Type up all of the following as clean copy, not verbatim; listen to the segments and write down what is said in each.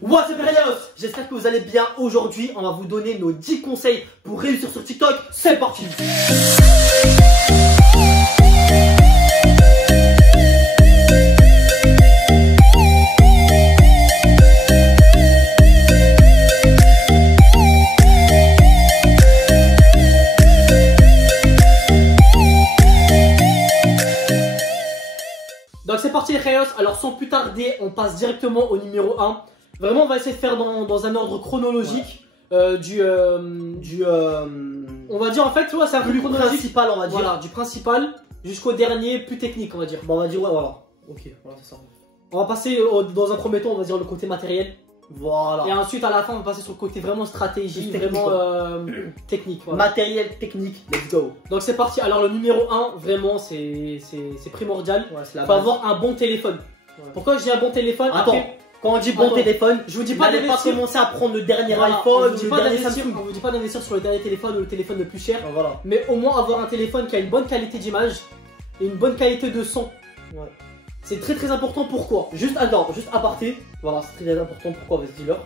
What's up Rayos? J'espère que vous allez bien. Aujourd'hui, on va vous donner nos 10 conseils pour réussir sur TikTok. C'est parti. Donc c'est parti les Rayos. Alors sans plus tarder, on passe directement au numéro 1. Vraiment, on va essayer de faire dans un ordre chronologique. Ouais. On va dire en fait, ouais, c'est un peu chronologique. Principal, on va dire. Voilà, du principal jusqu'au dernier, plus technique, on va dire. Bon, on va dire, ouais, voilà. Ok, voilà, c'est ça. On va passer dans un premier temps, on va dire le côté matériel. Voilà. Et ensuite, à la fin, on va passer sur le côté vraiment stratégique, vraiment technique. Voilà. Matériel, technique, let's go. Donc c'est parti. Alors le numéro 1, vraiment, c'est primordial. Ouais, il faut avoir un bon téléphone. Ouais. Pourquoi je dis un bon téléphone? Attends. Après, quand on dit bon téléphone, je vous dis pas d'investir. Commencer à prendre le dernier iPhone, on vous dit pas d'investir sur le dernier téléphone ou le téléphone le plus cher. Voilà. Mais au moins avoir un téléphone qui a une bonne qualité d'image et une bonne qualité de son. Ouais. C'est très important. Pourquoi? Juste aparté. Voilà, c'est très important. Pourquoi? Vas-y, dis-leur.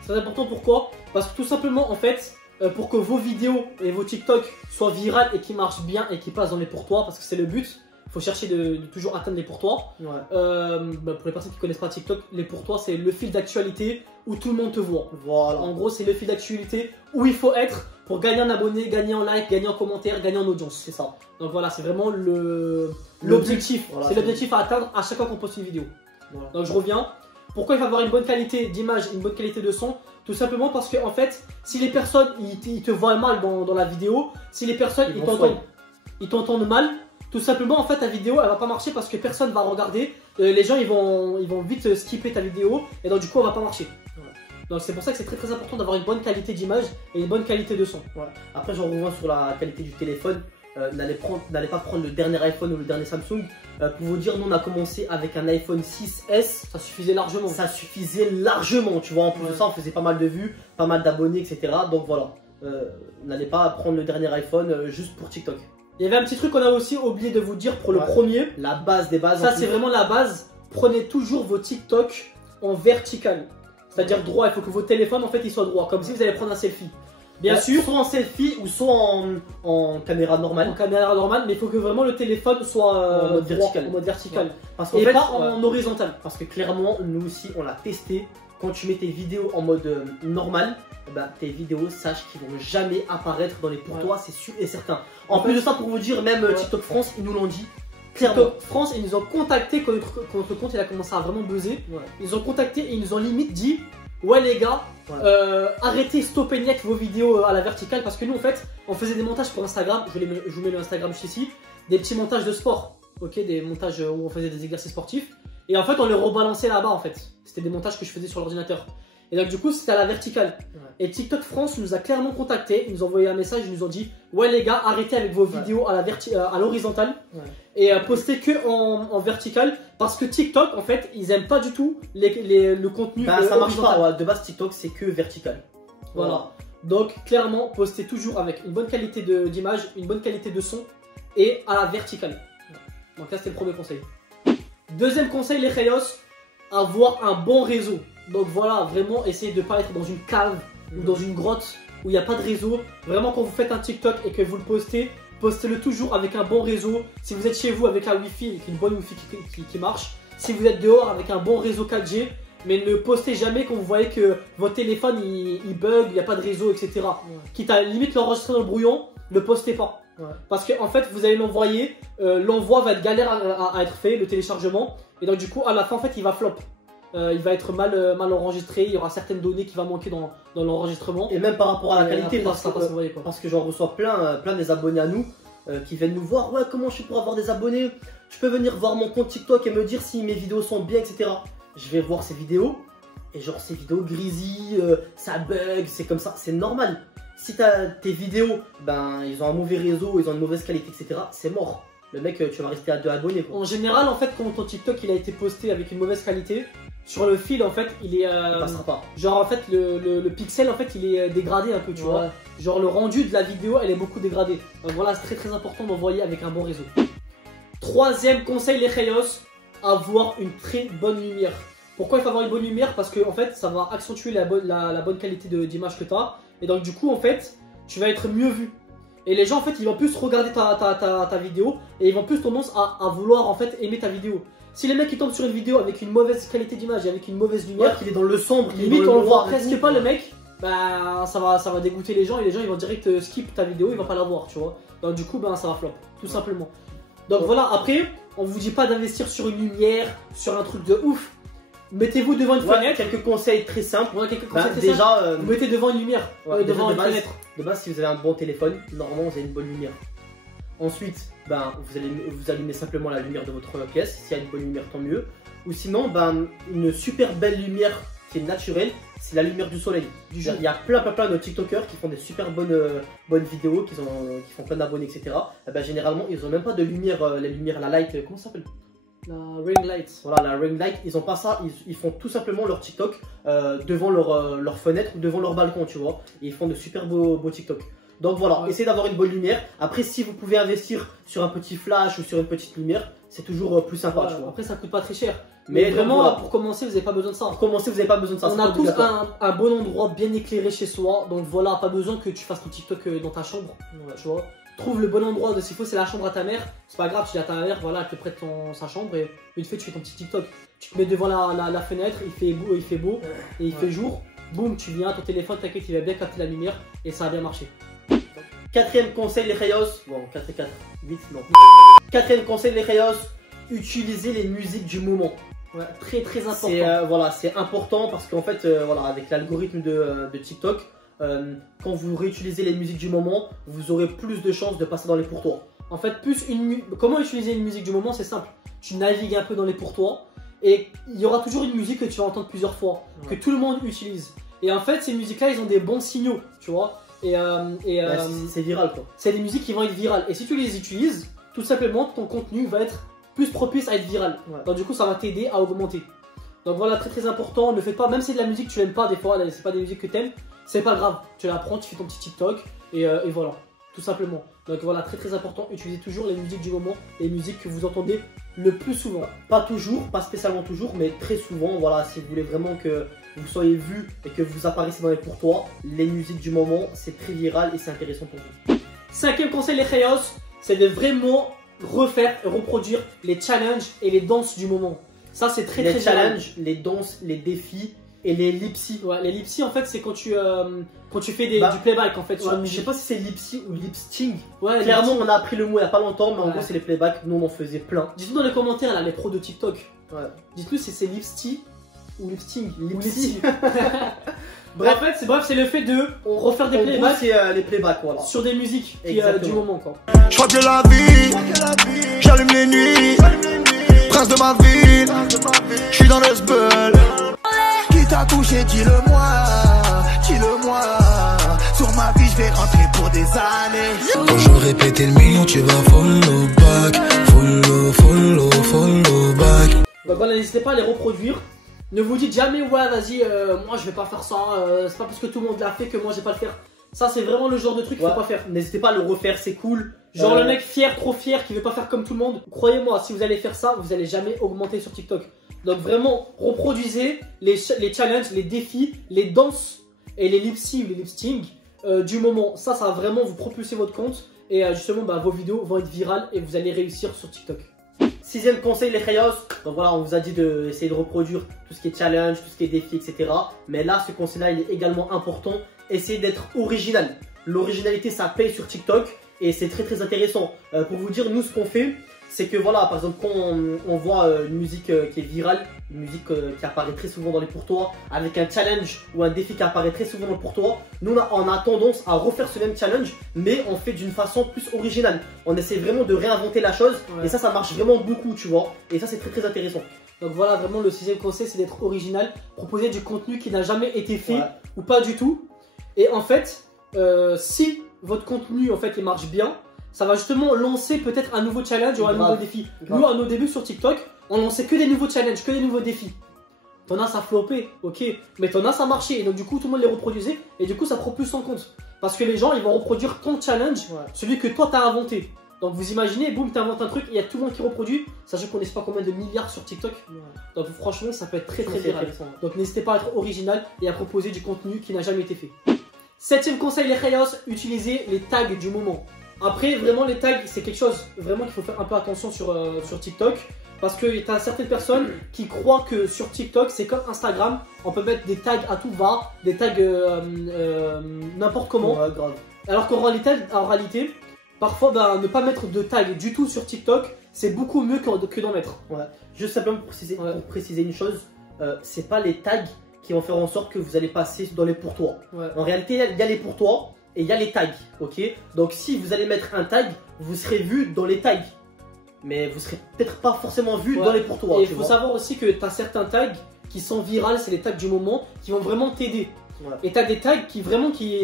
C'est très important. Pourquoi? Parce que tout simplement, en fait, pour que vos vidéos et vos TikTok soient virales et qui marchent bien et qui passent dans les pourtois, parce que c'est le but. Il faut chercher de toujours atteindre les pourtois. Ouais. Pour les personnes qui ne connaissent pas TikTok, les pourtois, c'est le fil d'actualité où tout le monde te voit. Voilà. En gros, c'est le fil d'actualité où il faut être pour gagner en abonnés, gagner en like, gagner en commentaire, gagner en audience. C'est ça. Donc voilà, c'est vraiment l'objectif. Voilà, c'est l'objectif à atteindre à chaque fois qu'on poste une vidéo. Voilà. Donc je reviens. Pourquoi il faut avoir une bonne qualité d'image, une bonne qualité de son? Tout simplement parce que en fait, si les personnes ils te voient mal dans la vidéo, si les personnes ils t'entendent mal, tout simplement en fait ta vidéo elle va pas marcher parce que personne va regarder. Les gens ils vont vite skipper ta vidéo et donc du coup elle va pas marcher. Voilà. Donc c'est pour ça que c'est très important d'avoir une bonne qualité d'image et une bonne qualité de son. Voilà. Après j'en reviens sur la qualité du téléphone. N'allez pas prendre le dernier iPhone ou le dernier Samsung. Pour vous dire, nous on a commencé avec un iPhone 6S. Ça suffisait largement. Ça suffisait largement, tu vois. En plus de ça, on faisait pas mal de vues, pas mal d'abonnés, etc. Donc voilà. N'allez pas prendre le dernier iPhone juste pour TikTok. Il y avait un petit truc qu'on a aussi oublié de vous dire pour le premier. La base des bases. Ça, c'est vraiment la base. Prenez toujours vos TikTok en vertical. C'est-à-dire droit. Il faut que vos téléphones, en fait, ils soient droits. Comme si vous allez prendre un selfie. Bien sûr. Soit en selfie ou soit en caméra normale. En caméra normale, mais il faut que vraiment le téléphone soit en mode vertical. En mode vertical. Ouais. Parce et pas en horizontal. Parce que clairement, nous aussi, on l'a testé. Quand tu mets tes vidéos en mode normal, bah, tes vidéos, sache qu'ils vont jamais apparaître dans les pourtois, c'est sûr et certain. En plus de ça, pour vous dire, même TikTok France, ils nous l'ont dit. TikTok France, ils nous ont contacté quand notre compte il a commencé à vraiment buzzer. Ouais. Ils nous ont contacté et ils nous ont limite dit: ouais les gars, arrêtez, stoppez net vos vidéos à la verticale. Parce que nous en fait, on faisait des montages pour Instagram. Je vous mets le Instagram juste ici. Des petits montages de sport, ok, des montages où on faisait des exercices sportifs. Et en fait, on les rebalançait là-bas en fait. C'était des montages que je faisais sur l'ordinateur. Et donc du coup, c'était à la verticale. Ouais. Et TikTok France nous a clairement contacté. Ils nous ont envoyé un message, ils nous ont dit: ouais les gars, arrêtez avec vos vidéos à l'horizontale. Ouais. Et postez que en vertical. Parce que TikTok, en fait, ils aiment pas du tout le contenu ça marche pas. Ouais, de base, TikTok, c'est que vertical. Voilà. Donc clairement, postez toujours avec une bonne qualité d'image, une bonne qualité de son et à la verticale. Ouais. Donc là, c'était le premier conseil. Deuxième conseil, les Rayos, avoir un bon réseau. Donc voilà, vraiment essayez de ne pas être dans une cave ou dans une grotte où il n'y a pas de réseau. Vraiment, quand vous faites un TikTok et que vous le postez, postez-le toujours avec un bon réseau. Si vous êtes chez vous avec un Wi-Fi, avec une bonne Wi-Fi qui marche. Si vous êtes dehors avec un bon réseau 4G. Mais ne postez jamais quand vous voyez que votre téléphone il bug, il n'y a pas de réseau, etc. Ouais. Quitte à limite l'enregistrer dans le brouillon, ne postez pas. Ouais. Parce que en fait, vous allez l'envoyer, l'envoi va être galère à être fait, le téléchargement. Et donc du coup, à la fin, en fait, il va flop. Il va être mal enregistré, il y aura certaines données qui vont manquer dans l'enregistrement. Et même par rapport à la qualité, parce que j'en reçois plein des abonnés à nous qui viennent nous voir. Ouais, comment je fais pour avoir des abonnés? Tu peux venir voir mon compte TikTok et me dire si mes vidéos sont bien, etc. Je vais voir ces vidéos et genre ces vidéos grisy, ça bug, c'est comme ça, c'est normal. Si tes vidéos, ben ils ont un mauvais réseau, ils ont une mauvaise qualité, etc. C'est mort. Le mec, tu vas rester à 2 abonnés quoi. En général, en fait, quand ton TikTok il a été posté avec une mauvaise qualité, sur le fil en fait il est il passera pas. Genre en fait le pixel en fait il est dégradé un peu, tu vois. Genre le rendu de la vidéo elle est beaucoup dégradée. Donc voilà, c'est très important d'envoyer avec un bon réseau. Troisième conseil, les Rayos, avoir une très bonne lumière. Pourquoi il faut avoir une bonne lumière? Parce que en fait, ça va accentuer la bonne qualité d'image que tu as. Et donc, du coup, en fait, tu vas être mieux vu. Et les gens, en fait, ils vont plus regarder ta vidéo et ils vont plus tendance à vouloir en fait aimer ta vidéo. Si les mecs ils tombent sur une vidéo avec une mauvaise qualité d'image et avec une mauvaise lumière, qu'il est dans le sombre, limite on le voit presque pas le mec, bah ça va dégoûter les gens et les gens ils vont direct skip ta vidéo, ils vont pas la voir, tu vois. Donc du coup, ben ça va flop, tout simplement. Donc voilà, après, on vous dit pas d'investir sur une lumière, sur un truc de ouf. Mettez-vous devant une fenêtre. Quelques conseils très simples. Quelques conseils très simples. Vous mettez devant une lumière, devant une fenêtre. De base, si vous avez un bon téléphone, normalement vous avez une bonne lumière. Ensuite, vous allumez simplement la lumière de votre pièce. S'il y a une bonne lumière, tant mieux. Ou sinon, une super belle lumière qui est naturelle, c'est la lumière du soleil. Il y a plein de TikTokers qui font des super bonnes vidéos, qui font plein d'abonnés, etc. Généralement, ils n'ont même pas de lumière, la lumière, la light, comment ça s'appelle? La ring light. Voilà, la ring light, ils ont pas ça, ils font tout simplement leur TikTok devant leur fenêtre ou devant leur balcon, tu vois. Et ils font de super beaux TikTok. Donc voilà, essayez d'avoir une bonne lumière. Après, si vous pouvez investir sur un petit flash ou sur une petite lumière, c'est toujours plus sympa, tu vois. Après, ça coûte pas très cher. Mais vraiment, pour commencer, vous n'avez pas besoin de ça. Pour commencer, vous n'avez pas besoin de ça. On a tous un bon endroit bien éclairé chez soi. Donc voilà, pas besoin que tu fasses ton TikTok dans ta chambre, tu vois. Trouve le bon endroit, s'il faut c'est la chambre à ta mère, c'est pas grave, tu dis à ta mère, voilà, elle te prête sa chambre et vite fait tu fais ton petit TikTok. Tu te mets devant la fenêtre, il fait beau et il fait jour, boum, tu viens, ton téléphone, t'inquiète, il va bien capter la lumière et ça a bien marché. Quatrième conseil, les rayos, bon 4 et 4, 8, non. Quatrième conseil, les rayos, utilisez les musiques du moment. Ouais, très important. C'est important parce qu'en fait, avec l'algorithme de TikTok, quand vous réutilisez les musiques du moment, vous aurez plus de chances de passer dans les pourtours. En fait, comment utiliser une musique du moment? C'est simple. Tu navigues un peu dans les pourtours et il y aura toujours une musique que tu vas entendre plusieurs fois, que tout le monde utilise. Et en fait, ces musiques-là, ils ont des bons signaux, tu vois. C'est viral, quoi. C'est des musiques qui vont être virales. Et si tu les utilises, tout simplement, ton contenu va être plus propice à être viral. Donc du coup, ça va t'aider à augmenter. Donc voilà, très important. Ne faites pas, même si c'est de la musique que tu n'aimes pas, des fois, c'est pas des musiques que tu aimes. C'est pas grave, tu la prends, tu fais ton petit TikTok et voilà, tout simplement. Donc voilà, très important, utilisez toujours les musiques du moment, les musiques que vous entendez le plus souvent. Pas toujours, pas spécialement toujours, mais très souvent, voilà, si vous voulez vraiment que vous soyez vu et que vous apparaissiez dans les pourtours, les musiques du moment, c'est très viral et c'est intéressant pour vous. Cinquième conseil, les rayos, c'est de vraiment refaire et reproduire les challenges et les danses du moment. Ça, c'est très les challenges, les danses, les défis. Et les lipsy. Ouais, les lipsy en fait c'est quand tu fais du playback en fait. Je sais pas si c'est lipsy ou lip-sting. Ouais, clairement on a appris le mot il y a pas longtemps, mais en gros c'est les playbacks, nous on en faisait plein. Dites-nous dans les commentaires là, les pros de TikTok. Ouais. Dites-nous si c'est lipsty ou lip-sting. Lipsy. Bref, c'est le fait de refaire des playbacks. C'est les playbacks, voilà. Sur des musiques du moment quoi. Je crois que la vie, j'allume les nuits, prince de ma ville, je suis dans le sbeul. Qui t'a touché, dis-le-moi, dis-le-moi. Sur ma vie, je vais rentrer pour des années. Quand j'aurai pété le million, tu vas follow back, follow back. Donc voilà, n'hésitez pas à les reproduire. Ne vous dites jamais, ouais, vas-y, moi je vais pas faire ça, c'est pas parce que tout le monde l'a fait que moi je vais pas le faire. Ça, c'est vraiment le genre de truc qu'il faut pas faire. N'hésitez pas à le refaire, c'est cool. Genre le mec fier, trop fier, qui veut pas faire comme tout le monde. Croyez-moi, si vous allez faire ça, vous allez jamais augmenter sur TikTok. Donc vraiment, reproduisez les challenges, les défis, les danses et les lip-sync ou les lip-sting du moment. Ça va vraiment vous propulser votre compte. Et justement, vos vidéos vont être virales et vous allez réussir sur TikTok. Sixième conseil, les rayos. Donc voilà, on vous a dit d'essayer de reproduire tout ce qui est challenge, tout ce qui est défi, etc. Mais là, ce conseil-là, il est également important. Essayez d'être original. L'originalité, ça paye sur TikTok et c'est très intéressant. Pour vous dire, nous, ce qu'on fait, c'est que voilà, par exemple, quand on voit une musique qui est virale, une musique qui apparaît très souvent dans les pourtours, avec un challenge ou un défi qui apparaît très souvent dans le pourtour, nous, on a tendance à refaire ce même challenge, mais on fait d'une façon plus originale. On essaie vraiment de réinventer la chose et ça marche vraiment beaucoup, tu vois. Et ça, c'est très intéressant. Donc voilà, vraiment, le sixième conseil, c'est d'être original, proposer du contenu qui n'a jamais été fait ou pas du tout. Et en fait, si votre contenu, en fait, il marche bien, ça va justement lancer peut-être un nouveau challenge ou un nouveau défi. Nous, à nos débuts sur TikTok, on lançait que des nouveaux challenges, que des nouveaux défis. T'en as, ça flopé, ok, mais t'en as, ça marchait. Et donc, du coup, tout le monde les reproduisait. Et du coup, ça propulse son compte. Parce que les gens, ils vont reproduire ton challenge, celui que toi, t'as inventé. Donc vous imaginez, boum, t'inventes un truc, il y a tout le monde qui reproduit, sachant qu'on ne sait pas combien de milliards sur TikTok. Donc franchement, ça peut être très viral. Donc n'hésitez pas à être original et à proposer du contenu qui n'a jamais été fait. 7ème conseil, les Rayos, utilisez les tags du moment. Après, vraiment, les tags, c'est quelque chose vraiment qu'il faut faire un peu attention sur TikTok. Parce que t'as certaines personnes qui croient que sur TikTok, c'est comme Instagram, on peut mettre des tags à tout va, des tags n'importe comment. Ouais, grave. Alors qu'en réalité, parfois, ne pas mettre de tag du tout sur TikTok, c'est beaucoup mieux que d'en mettre. Ouais. Juste simplement pour préciser une chose, c'est pas les tags qui vont faire en sorte que vous allez passer dans les pour toi. Ouais. En réalité, il y a les pour toi et il y a les tags, ok? Donc si vous allez mettre un tag, vous serez vu dans les tags. Mais vous serez peut-être pas forcément vu dans les pour toi. Et il faut savoir aussi que tu as certains tags qui sont virales, c'est les tags du moment, qui vont vraiment t'aider. Ouais. Et tu as des tags qui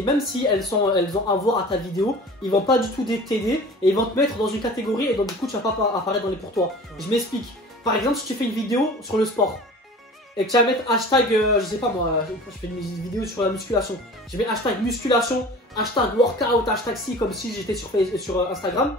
même si elles ont à voir à ta vidéo, ils vont pas du tout t'aider et ils vont te mettre dans une catégorie et donc du coup tu vas pas apparaître dans les pour toi. Ouais. Je m'explique. Par exemple, si tu fais une vidéo sur le sport et que tu vas mettre hashtag, je sais pas moi, je fais une vidéo sur la musculation. Je mets hashtag musculation, hashtag workout, hashtag si, comme si j'étais sur Instagram.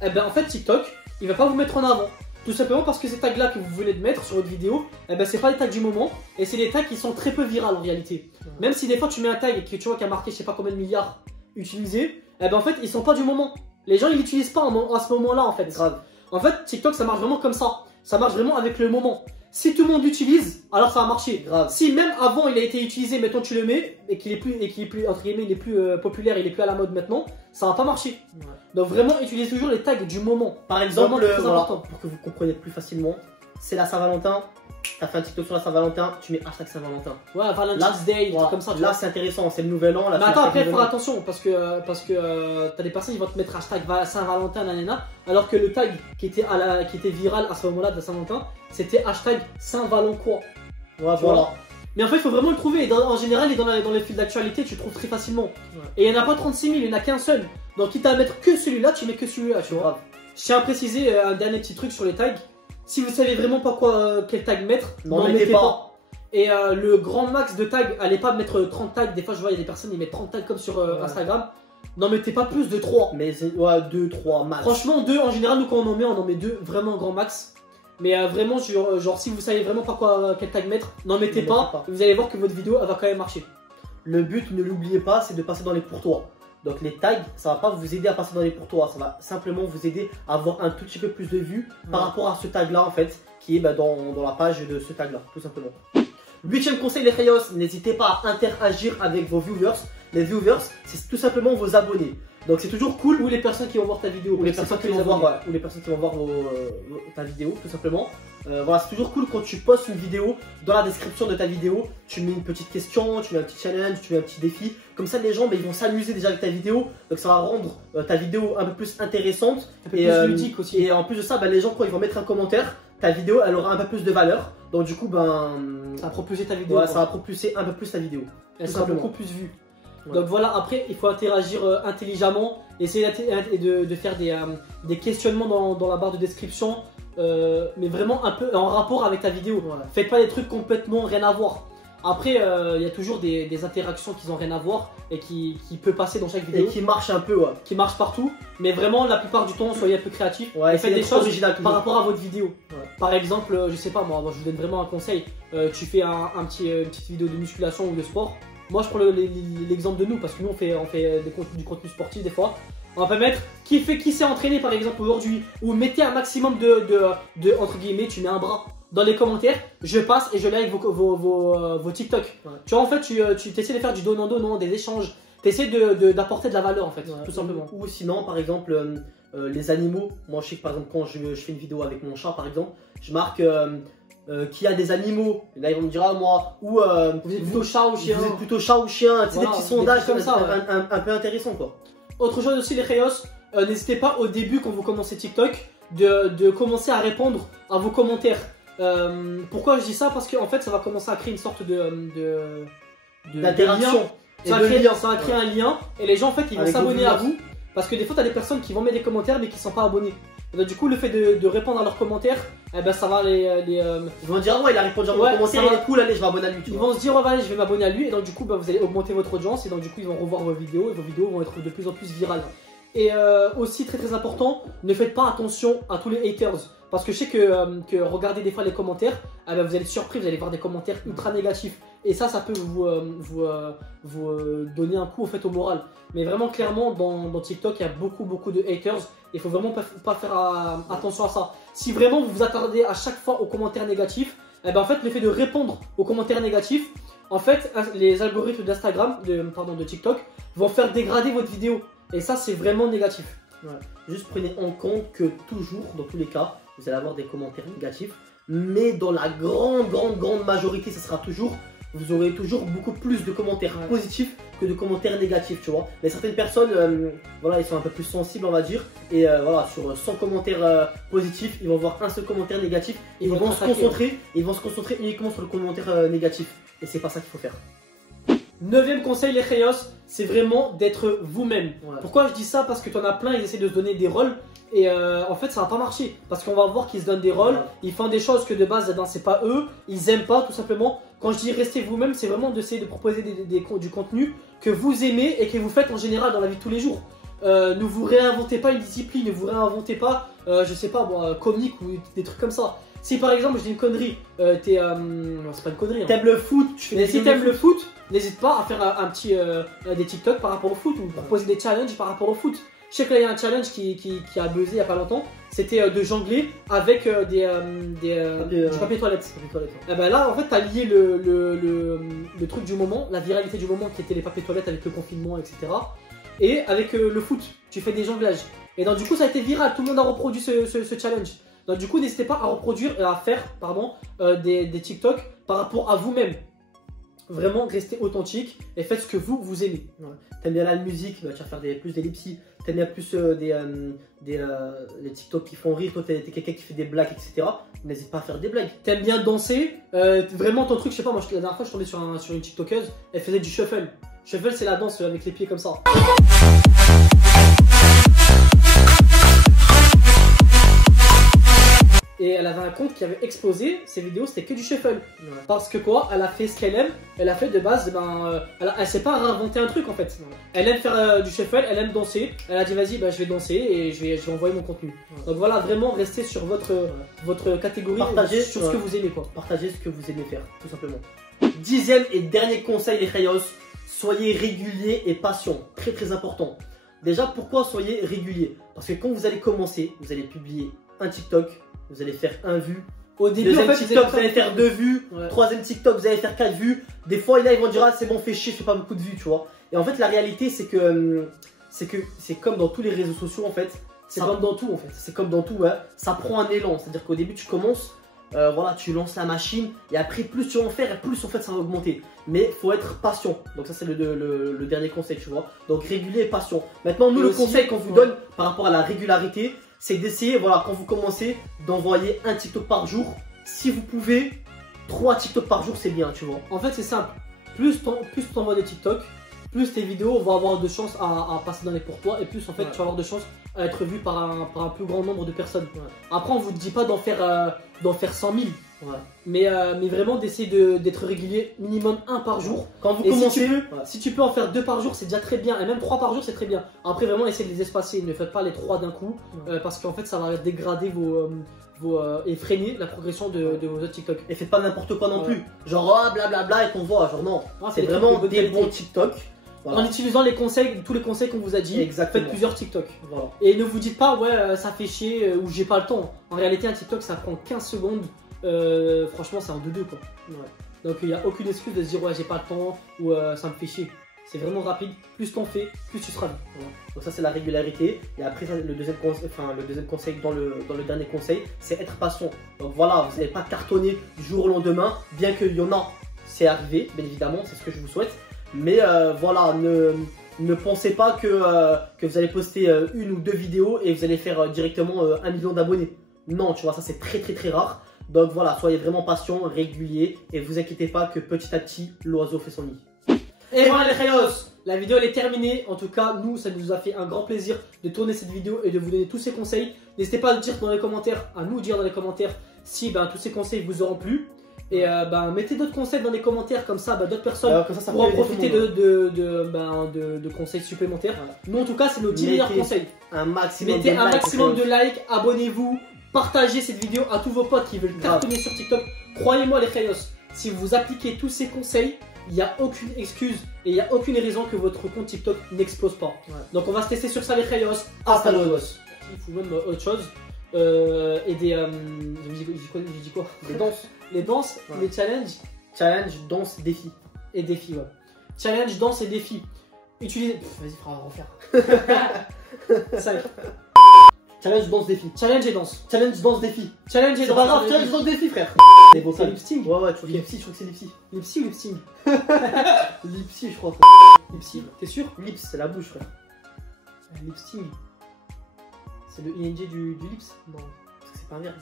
Et ben en fait TikTok, il va pas vous mettre en avant. Tout simplement parce que ces tags là que vous venez de mettre sur votre vidéo, c'est pas les tags du moment et c'est des tags qui sont très peu virales en réalité. Même si des fois tu mets un tag et que tu vois qu'il y a marqué je sais pas combien de milliards utilisés, en fait ils sont pas du moment. Les gens ils l'utilisent pas à ce moment là en fait. Grave. En fait TikTok ça marche vraiment comme ça. Ça marche vraiment avec le moment. Si tout le monde l'utilise, alors ça va marcher. Grave. Si même avant il a été utilisé, mettons tu le mets et qu'il est plus entre guillemets, il est plus populaire, il est plus à la mode maintenant, ça va pas marcher. Ouais. Donc vraiment utilisez toujours les tags du moment. Par exemple, voilà, pour que vous compreniez plus facilement, c'est la Saint-Valentin. T'as fait un TikTok sur la Saint-Valentin, tu mets hashtag Saint-Valentin. Ouais, Valentine's Day, voilà, comme ça. Là c'est intéressant, c'est le nouvel an. Là, mais attends, après il faut faire attention parce que t'as des personnes qui vont te mettre hashtag Saint-Valentin, nanana, alors que le tag qui était viral à ce moment-là de la Saint-Valentin, c'était hashtag Saint-Valentin. Ouais, voilà. Mais en fait, il faut vraiment le trouver. Et en général, dans les fils d'actualité, tu le trouves très facilement. Ouais. Et il n'y en a pas 36 000, il n'y en a qu'un seul. Donc, quitte à mettre que celui-là, tu mets que celui-là, tu vois. Je tiens à préciser un dernier petit truc sur les tags. Si vous savez vraiment pas quel tag mettre, n'en mettez pas. Et le grand max de tags, allez pas mettre 30 tags. Des fois, je vois, il y a des personnes qui mettent 30 tags comme sur Instagram. N'en mettez pas plus de 3. Mais ouais, 2, 3 max. Franchement, 2 en général, nous quand on en met 2 vraiment grand max. Mais vraiment, genre si vous savez vraiment pas quel tag mettre, n'en mettez pas. Vous allez voir que votre vidéo elle va quand même marcher. Le but, ne l'oubliez pas, c'est de passer dans les pour toi. Donc les tags, ça va pas vous aider à passer dans les pour toi, ça va simplement vous aider à avoir un tout petit peu plus de vues par rapport à ce tag là en fait, qui est dans la page de ce tag là, tout simplement. 8ème conseil les Rayos, n'hésitez pas à interagir avec vos viewers. Les viewers, c'est tout simplement vos abonnés. Donc c'est toujours cool. Ou les personnes qui vont voir ta vidéo. Ou les personnes qui vont voir, ta vidéo, tout simplement. Voilà, c'est toujours cool quand tu postes une vidéo. Dans la description de ta vidéo, tu mets une petite question, tu mets un petit challenge, tu mets un petit défi. Comme ça, les gens, ils vont s'amuser déjà avec ta vidéo. Donc ça va rendre ta vidéo un peu plus intéressante. Un peu plus ludique aussi. Et en plus de ça, les gens, quand ils vont mettre un commentaire, ta vidéo, elle aura un peu plus de valeur. Donc du coup, ça va propulser ta vidéo. Ouais, ça va propulser un peu plus ta vidéo. Elle sera beaucoup plus vue. Ouais. Donc voilà, après il faut interagir intelligemment, essayer de faire des questionnements dans la barre de description, mais vraiment un peu en rapport avec ta vidéo. Voilà. Faites pas des trucs complètement rien à voir. Après il y a toujours des interactions qui n'ont rien à voir et qui peuvent passer dans chaque vidéo. Et qui marchent un peu, ouais. Qui marchent partout, mais vraiment la plupart du temps soyez un peu créatifs. Ouais, et faites des choses originales par rapport à votre vidéo. Ouais. Par exemple, je sais pas moi, je vous donne vraiment un conseil, tu fais une petite vidéo de musculation ou de sport. Moi je prends l'exemple de nous parce que nous on fait du contenu sportif des fois. On va mettre qui s'est entraîné par exemple aujourd'hui, ou mettez un maximum de entre guillemets, tu mets un bras dans les commentaires, je passe et je like vos TikTok. Ouais. Tu vois en fait tu essaies de faire du donnant-donnant, des échanges, tu essaies d'apporter de la valeur en fait, ouais, tout simplement. Ou sinon par exemple les animaux, moi je sais que par exemple quand je fais une vidéo avec mon chat par exemple, je marque qui a des animaux, et là ils vont me dire ah moi, ou vous êtes plutôt chat ou chien. Vous êtes plutôt chat ou chien, voilà, des petits sondages comme ça, un peu intéressant quoi. Autre chose aussi les Rayos, n'hésitez pas au début quand vous commencez TikTok de commencer à répondre à vos commentaires. Pourquoi je dis ça? Parce qu'en fait ça va commencer à créer une sorte d'interaction. Ça va créer un lien et les gens en fait ils vont s'abonner à vous. Parce que des fois, tu as des personnes qui vont mettre des commentaires mais qui ne sont pas abonnés. Et du coup, le fait de répondre à leurs commentaires, ça va ils vont dire, ouais, il a répondu à mon commentaire, il est cool, allez, je vais m'abonner à lui. Ils vont se dire, allez, je vais m'abonner à lui. Et donc, du coup, vous allez augmenter votre audience. Et donc, du coup, ils vont revoir vos vidéos. Et vos vidéos vont être de plus en plus virales. Et aussi très important, ne faites pas attention à tous les haters. Parce que je sais que regardez des fois les commentaires, vous allez être surpris, vous allez voir des commentaires ultra négatifs. Et ça peut vous donner un coup au fait au moral. Mais vraiment clairement dans TikTok il y a beaucoup de haters. Il faut vraiment pas faire attention à ça. Si vraiment vous vous attardez à chaque fois aux commentaires négatifs, en fait le fait de répondre aux commentaires négatifs, en fait les algorithmes d'Instagram, de TikTok vont faire dégrader votre vidéo. Et ça c'est vraiment négatif. Ouais. Juste prenez en compte que toujours, dans tous les cas, vous allez avoir des commentaires négatifs. Mais dans la grande majorité, vous aurez toujours beaucoup plus de commentaires positifs que de commentaires négatifs, tu vois. Mais certaines personnes, voilà, ils sont un peu plus sensibles, on va dire. Et voilà, sur 100 commentaires positifs, ils vont voir un seul commentaire négatif. Et ils vont se concentrer uniquement sur le commentaire négatif. Et c'est pas ça qu'il faut faire. 9e conseil les Khayos, c'est vraiment d'être vous-même. Ouais. Pourquoi je dis ça? Parce que tu en as plein, ils essaient de se donner des rôles. Et en fait ça va pas marcher. Parce qu'on va voir qu'ils se donnent des rôles, ils font des choses que de base c'est pas eux, ils aiment pas tout simplement. Quand je dis restez vous-même, c'est vraiment d'essayer de proposer du contenu que vous aimez et que vous faites en général dans la vie de tous les jours. Ne vous réinventez pas une discipline, ne vous réinventez pas, je sais pas moi, comique ou des trucs comme ça. Si par exemple je dis une connerie, non c'est pas une connerie. T'aimes le foot, mais si t'aimes le foot, n'hésite pas à faire des TikTok par rapport au foot ou proposer des challenges par rapport au foot. Je sais que là il y a un challenge qui a buzzé il y a pas longtemps, c'était de jongler avec du papier toilette. Et ben là en fait t'as lié le truc du moment, la viralité du moment qui était les papiers toilettes avec le confinement etc. Et avec le foot, tu fais des jonglages. Et donc du coup ça a été viral, tout le monde a reproduit ce challenge. Donc du coup n'hésitez pas à reproduire et à faire des TikTok par rapport à vous-même. Vraiment restez authentique et faites ce que vous aimez. Ouais. T'aimes bien la musique, tu vas faire plus d'ellipsis. T'aimes bien plus les TikTok qui font rire, toi t'es quelqu'un qui fait des blagues etc. N'hésite pas à faire des blagues. T'aimes bien danser, vraiment ton truc, je sais pas, moi la dernière fois je tombais sur une TikTokeuse, elle faisait du shuffle. Shuffle c'est la danse avec les pieds comme ça. Et elle avait un compte qui avait explosé, ses vidéos c'était que du shuffle. Ouais. Parce que quoi, elle a fait ce qu'elle aime, elle a fait de base, elle sait pas réinventer un truc en fait. Ouais. Elle aime faire du shuffle, elle aime danser, elle a dit vas-y je vais danser et je vais envoyer mon contenu. Ouais. Donc voilà, vraiment restez sur votre catégorie, partagez sur ce que vous aimez quoi. Partagez ce que vous aimez faire, tout simplement. 10e et dernier conseil les Khayos, soyez régulier et patient, très important. Déjà pourquoi soyez régulier? Parce que quand vous allez commencer, vous allez publier un TikTok, vous allez faire 1 vue. Au début, deuxième TikTok, vous allez faire 2 vues. Ouais. Troisième TikTok, vous allez faire 4 vues. Des fois, là, ils vont dire ah, c'est bon, fais chier, je fais pas beaucoup de vues, tu vois. Et en fait, la réalité, c'est que c'est comme dans tous les réseaux sociaux, en fait. C'est comme dans tout, en fait. C'est comme dans tout, ouais. Ça prend un élan. C'est-à-dire qu'au début, tu commences, voilà, tu lances la machine, et après, plus tu vas en faire, et plus en fait, ça va augmenter. Mais faut être patient. Donc ça, c'est le dernier conseil, tu vois. Donc régulier et patient. Maintenant, nous, le conseil qu'on vous donne par rapport à la régularité, c'est d'essayer, voilà, quand vous commencez, d'envoyer un TikTok par jour. Si vous pouvez, 3 TikTok par jour, c'est bien, tu vois. En fait, c'est simple. Plus tu envoies des TikTok, plus tes vidéos vont avoir de chances à passer dans les pour toi, et plus en fait, tu vas avoir de chances à être vu par un plus grand nombre de personnes. Ouais. Après, on vous dit pas d'en faire 100 000. Ouais. Mais vraiment d'essayer d'être régulier, minimum 1 par jour. Quand vous commencez, si tu peux en faire 2 par jour, c'est déjà très bien. Et même 3 par jour, c'est très bien. Après, vraiment, essayez de les espacer. Ne faites pas les 3 d'un coup. Parce qu'en fait, ça va dégrader et freiner la progression de vos autres TikTok. Et faites pas n'importe quoi non plus. Genre, blablabla et qu'on voit. Genre, non. C'est vraiment des bons TikTok. Voilà. En utilisant tous les conseils qu'on vous a dit, faites plusieurs TikTok. Voilà. Et ne vous dites pas, ouais, ça fait chier ou j'ai pas le temps. En réalité, un TikTok, ça prend 15 secondes. Franchement, c'est un 2-2 quoi. Ouais. Donc il n'y a aucune excuse de se dire ouais j'ai pas le temps ou ça me fait chier. C'est vraiment rapide, plus t'en fais, plus tu seras vite. Voilà. Donc ça c'est la régularité. Et après le deuxième conseil dans le dernier conseil, c'est être patient. Donc voilà, vous n'allez pas cartonner du jour au lendemain, bien qu'il y en a, c'est arrivé, bien évidemment, c'est ce que je vous souhaite. Mais voilà, ne pensez pas que vous allez poster 1 ou 2 vidéos et vous allez faire directement 1 million d'abonnés. Non, tu vois, ça c'est très rare. Donc voilà, soyez vraiment patient, régulier et vous inquiétez pas que petit à petit, l'oiseau fait son nid. Et voilà les Khayos, la vidéo elle est terminée. En tout cas, nous, ça nous a fait un grand plaisir de tourner cette vidéo et de vous donner tous ces conseils. N'hésitez pas à nous dire dans les commentaires si tous ces conseils vous auront plu. Et mettez d'autres conseils dans les commentaires, comme ça d'autres personnes pourront profiter de conseils supplémentaires. Voilà. Nous en tout cas c'est nos 10 meilleurs conseils. Mettez un maximum de likes, abonnez-vous, partagez cette vidéo à tous vos potes qui veulent cartonner sur TikTok. Croyez-moi les Khayos, si vous appliquez tous ces conseils, il n'y a aucune excuse et il n'y a aucune raison que votre compte TikTok n'explose pas. Ouais. Donc on va se tester sur ça les Khayos. Hasta luego. Il faut même autre chose. Et des... j'ai dit quoi? Des danses. Les danses, ouais. Les challenges. Challenge, danse, défi. Et défi, ouais. Challenge, danse et défi. Utilisez... Vas-y, frère, on va refaire. Ça y est. Challenge, danse, défi. Challenge et danse. Challenge, danse, défi. Challenge et danse. C'est pas grave, challenge, danse, défi, frère. C'est bon, ça. Lipsing. Ouais, tu vois, Lipsy, je crois que c'est Lipsy. Lipsy ou Lipsing? Lipsy, je crois. Lipsy, t'es sûr? Lips, c'est la bouche, frère. Lipsing. C'est le ING du lips? Non, parce que c'est pas un verbe.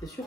T'es sûr?